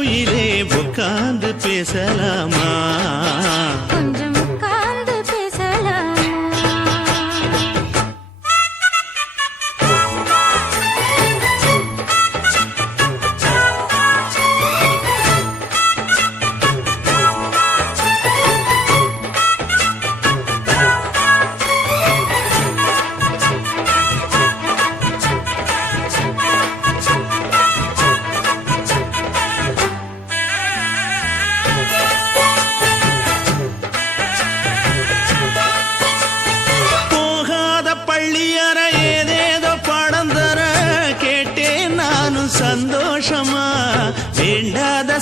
குத்தால குயிலே உட்கார்ந்து பேசலாமா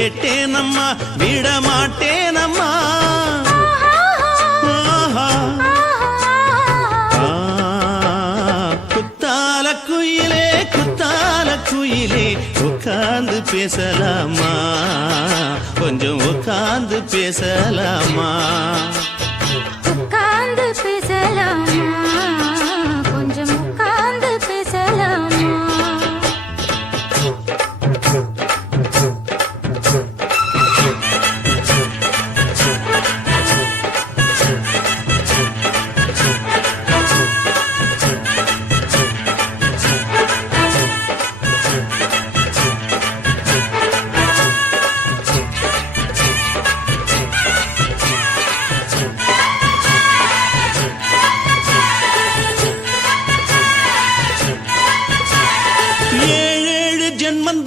கேட்டேனம்மா விட மாட்டேனம்மா குத்தால குயிலே குத்தால குயிலே உட்கார்ந்து பேசலாமா? கொஞ்சம் உட்கார்ந்து பேசலாமா?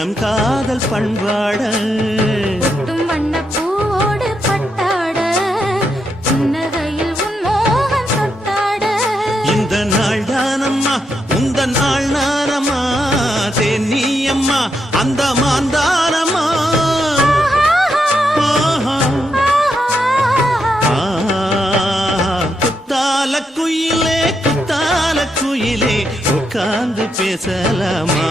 நம் காதல் பண்பாட. இந்த நாள் தானம்மா உந்த நாள் நானம்மா. தென்னி அம்மா அந்த மாந்தானம்மா குத்தால குயிலே குத்தால குயிலே உட்கார்ந்து பேசலாமா?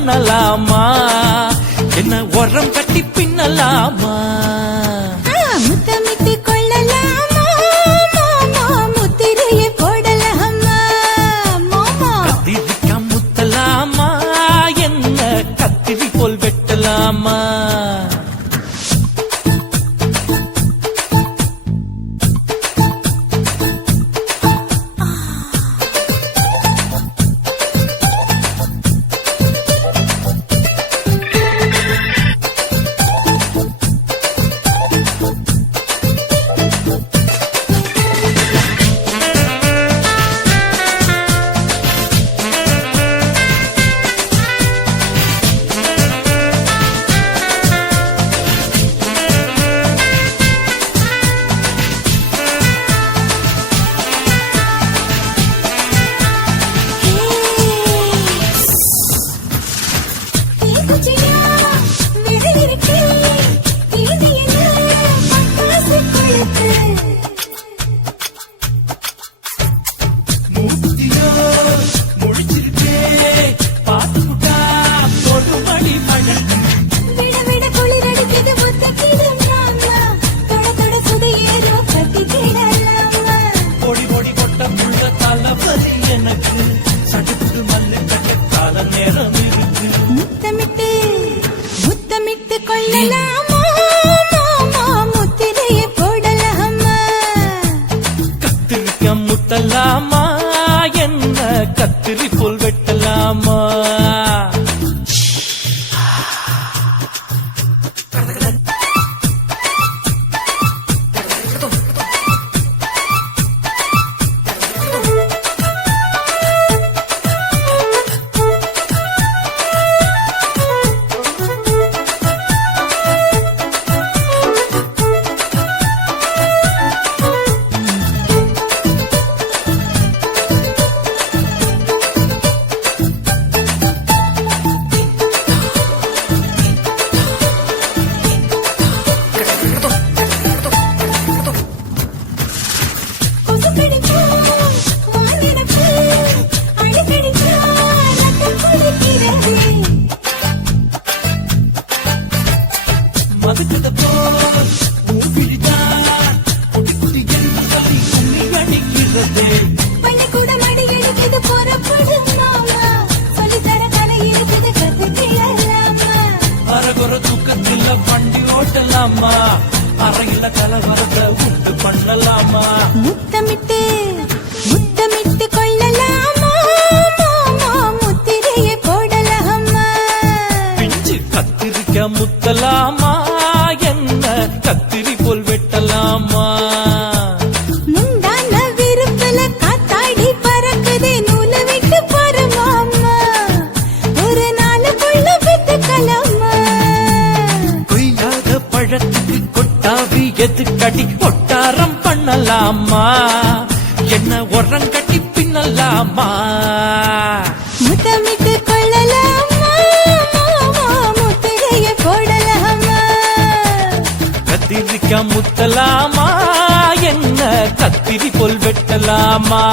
ಅನ್ನಲ కత్తిరి எதுக்கடி கொட்டாரம் பண்ணலாமா? என்ன உரம் கட்டி பின்னலாமா? முத்தமிட்டு கொள்ளலாமா? முத்திரையை போடலாமா? கத்திரிக்க முத்தலாமா? என்ன கத்திரி போல் வெட்டலாமா?